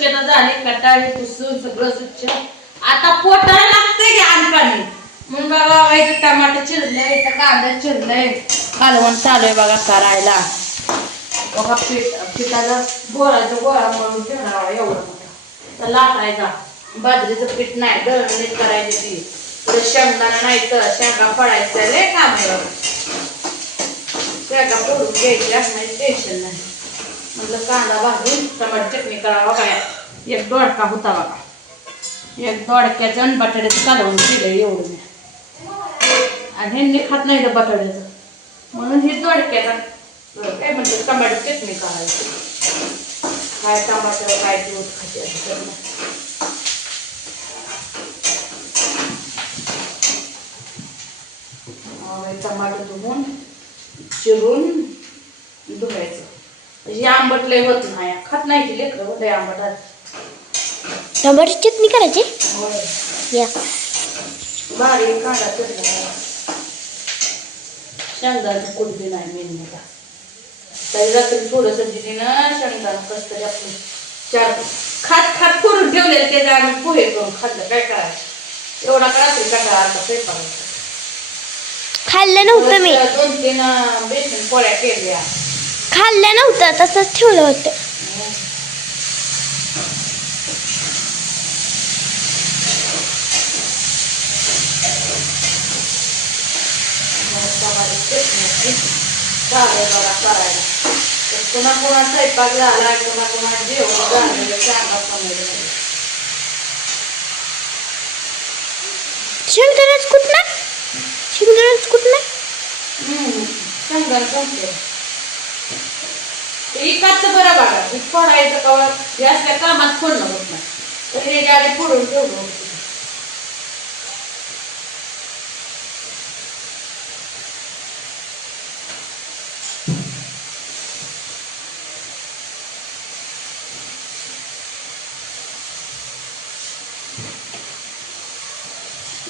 स्वच्छता झाली, कटाळी पुसून सगळं स्वच्छ. आता पोटाला लागतंय की अनपाणी म्हणून बघा इथं टमाटर चिरलंय, इथं कांदा चिरलंय, कालवण चालू आहे बघा करायला. बघा पिठाचा गोळा मळून ठेवणार एवढं मोठं तर लाटायचा. बाजरीचं पीठ नाही, दळण करायची ती. पुढे शेंगदाणा नाही तर शेंगा पडायचं लय काम आहे बघा. शेंगा फोडून घ्यायच्या म्हणजे टेन्शन नाही. म्हटलं कांदा भाजून टमाटर चटणी करावा काय. एक दोडका होता बघा, एक दोडक्याचं आणि बटाट्याचं कालवून केलं एवढं मी. आणि ह्यांनी खात नाही तर बटाट्याचं म्हणून हे दोडक्याचा काय म्हणतात टमाटर चटणी करायची. काय टमाटर काय दूध खाते असं. टमाटर धुवून चिरून धुवायचं. म्हणजे आंबट लय होत नाही, खात नाही की लेकरं होत आंबट. टमाटर चटणी करायची या बारीक कांदा चिरला, शेंगदाण्याचं कूट बी नाही मेन मोठा. तरी रात्री थोडंसं दिलीनं शेंगदाणा कसं तरी आपलं चार खात करून ठेवले ते आम्ही पोहे करून खाल्लं. काय करायचं एवढा का रात्री कंटाळा आता स्वयंपाकाचा. खाल्लं नव्हतं मी, 2-3 बेसन पोळ्या केल्या. खाल्लं नव्हतं तसंच ठेवलं होतं. करायला पुन्हा कोणा स्वयंपाक झाला, कोणा जेवण झालं सांगा समजलं. शेंगदाण्याचं कूट ना, शेंगदाण्याचं कूट ना सांगा संपलं. एकाचं बरं बघा फोडायचं कवा असल्या कामात फोडणं होत नाही तर हे आधी फोडून ठेवलं होतं.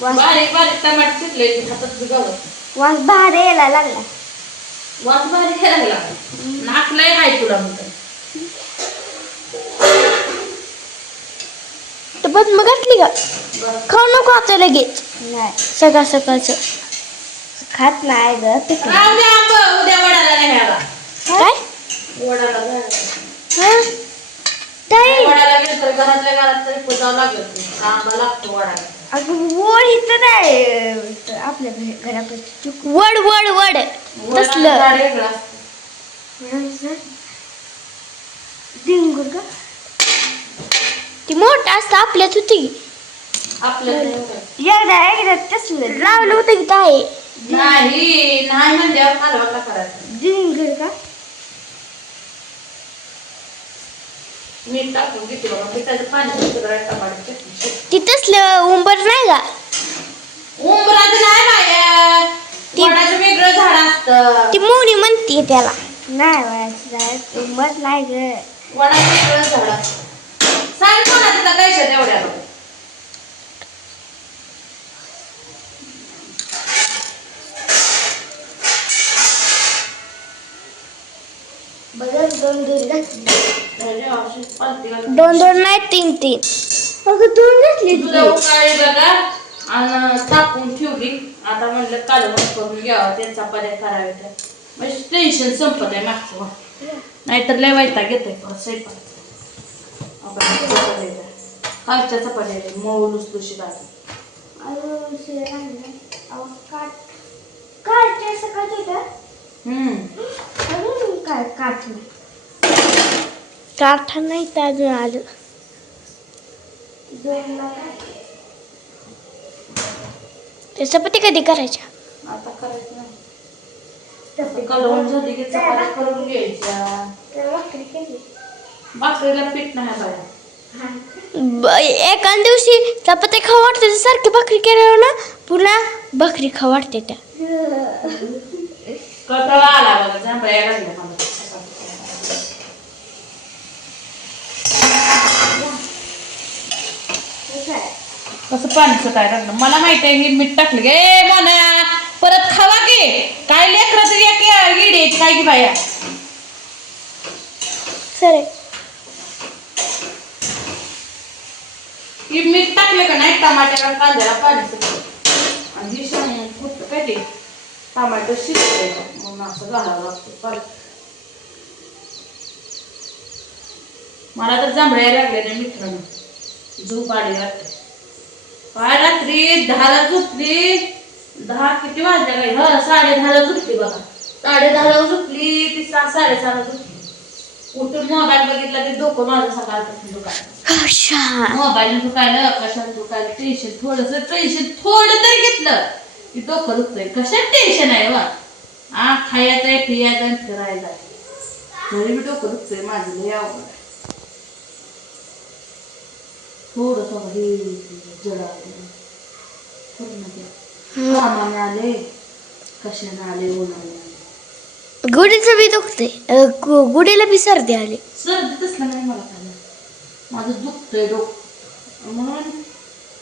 बारीक बारीक टमाटर चिरले हातात गवत वास बाहेर यायला लागला. वास बारीक यायला लागला. नाक लय आहे तुला म्हणतात. तर बस मग घातली का खाऊ नको आता लगेच. नाही सकाळ सकाळचं खात नाही ग. राहू दे आपण उद्या वडाला नाही आला. काय वडाला जायचं. हा ताई वडाला गेलं तर घरातल्या घरात तरी पुजावं लागत नाही. आंबा लागतो वडाला. अगं वड इथं नाही आपल्या घरापाशी वड वड वड तसलं डिंगूर का ती मोठं असतं आपल्याच होती एकदा तसलं लावलं होतं की काय नाही नाही म्हणजे हलवा का करायचं. डिंगूर का मीठ टाकून घेते बघा. पिठाचं पाणी टमाटर ती तसलं उंबर नाही का. उंबराचं नाही बाया, वडाचं वेगळं झाड असतं. ती मोनी म्हणते त्याला. नाही उंबर नाही ग. वडाचं वेगळं झाड असतं. सांग कोणा तिला कैशात एवढ्या दोन नाही तीन तीन अगं दोन घातली उकाळी बघा आणि तापून ठेवली. आता म्हणलं कालवण करून घ्यावं त्यांचा पर्याय करावे तर म्हणजे टेन्शन संपत आहे मागचं. नाहीतर लय वैताग येतोय परत स्वयंपाक. कालच्या चपात्या मऊ लुसलुशीत आली. काठ नाही तर अजून आलं. ते चपाती कधी करायच्या आता करायचं नाही. कालवण झाली की चपात्या करून घ्यायच्या. भाकरीला पीठ नाही बाया. एका दिवशी चपाती खाऊ वाटते सारखी भाकरी केल्यावर ना पुन्हा भाकरी खाऊ वाटते त्या. कटाळा आला बघा जांभळ्या लागल्या मला. कसं पाणी सुटाय लागलं मला माहिती आहे. हे मीठ टाकलं गे म्हणा परत खावा की काय लेकरं तरी इडे काय की बाया. सरे की मीठ टाकलं का नाही टमाट्याला कांद्याला पाणी सुटतं आणि ही शेंग फुटतं काय ते टमाटर शिजतंय म्हणून असं घालावं लागतं पाणी. मला तर जांभळ्या लागल्या त्या मित्रांनो झोप आली वाटते. काय रात्री 10ला झोपली 10 किती वाजल्या काय 10:30ला झोपली बघा 10:30ला झोपली ती 6:30ला झोपली. उठून मोबाईल बघितला की डोकं माझं सकाळपासून दुखायला. मोबाईल दुखायला कशाला दुखायला टेन्शन थोडं तरी घेतलं की डोकं दुखतंय. कशात टेन्शन आहे वा खायचंय पियाचं आणि फिरायचं तरी मी डोकं दुखतंय माझं लय अवघड आहे. थोडं हे जरा कामाने आले कशाने आले उन्हाने आले. गुडीचं बी दुखते गुडीला बी सर्दी आली. सर्दी तसलं नाही मला काय माझं दुखतंय डोकं म्हणून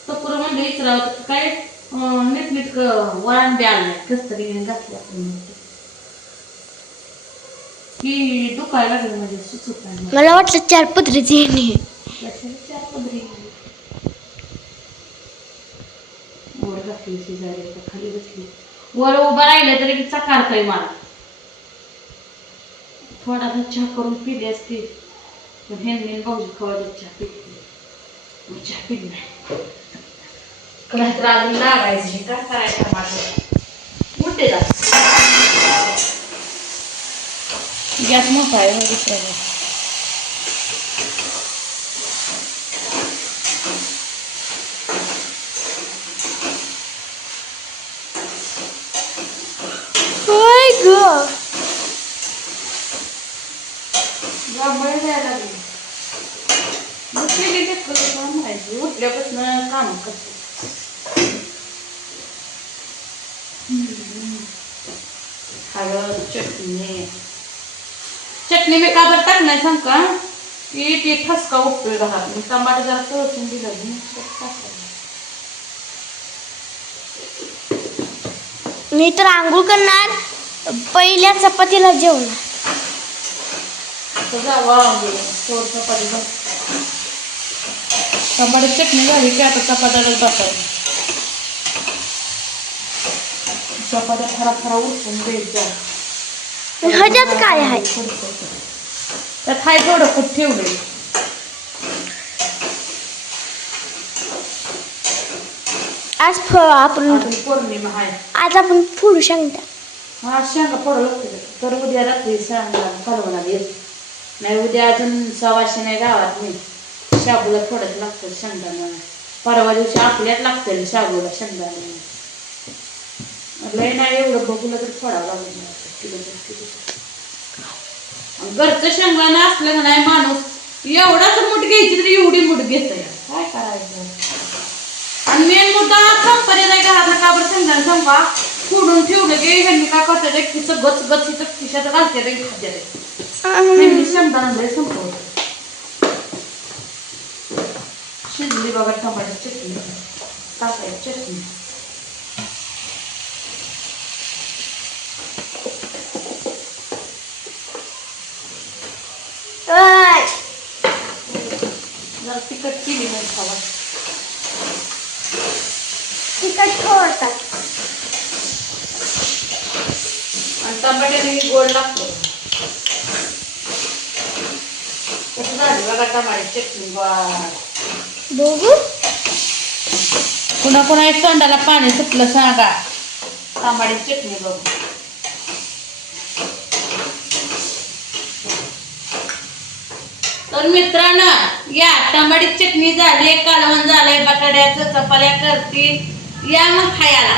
तपुरं म्हणलं विचारावं काय नीट वळण बी आलं नाही कस तरी घातलं की दुखायला लागलं म्हणजे सुचत नाही. मला वाटलं 4 पत्रीची येणे. वर घातली शिजायला खाली बसली वर उभं राहिलं तरी चकारतंय मला. थोडासा चहा करून पिली असते पण हे भाऊजी खवळत चहा पिली चहा पिली नाही. तर अजून लागायचं काय करायचं माझं मोठे जा गॅस मोठा आहे दुसऱ्या उठल्यापासून काम करते. हळद चटणी मी का बरं टाकणार सांग का की ती ठसका उठतोय घरात मी टमाटर जरा तळसून दिलं मी तर आंघोळ करणार पहिल्या चपातीला जेवणार. चपाती टमाटर चटणी झाली की आता चपात्याला बसायला चपात्या खरा उठून द्यायच्या. ह्याच्यात काय आहे त्यात हाय थोडं खूप ठेवलंय. आज आपण पौर्णिमा आहे आज आपण फोडू शेंगदा. हा शेंगा फोडा लागते तर उद्या रात्री शेंगा कालवणार येत नाही. उद्या अजून सवाशे नाही गावात मी शाबूला थोडंच लागतं शेंगदाणा. परवा दिवशी आपल्यात लागतं शाबूला शेंगदाणा लय नाही एवढं बघूला तर फोडावं लागलं किलो. घरचं शेंगदाणा असलं का नाही माणूस एवढाच मूठ घ्यायची तरी एवढी मूठ घेत काय करायचं. आणि मेन मुद्दा संपाने नाही घरातला काबर शेंगदाणा संपा फोडून ठेवलं की ह्यांनी काय करतात एक तिचं गच गच इथं खिशात घालतात खात्यात ह्यांनी शेंगदाणा लय संपवलं. शिजली बघा टमाट्याची चटणी टाकायची चटणी. जरा तिखट केली नाही खावा तिखट ठेवतात आणि टमाट्याने गोड लागतो. कसं झाली बघा टमाट्याची चटणी बघू कुणा तोंडाला पाणी सुटलं सांगा टमाट्याची चटणी बघू. तर मित्रांनो या टमाट्याची चटणी झाली कालवण झालंय बटाट्याचं चपात्या करते या मग खायला.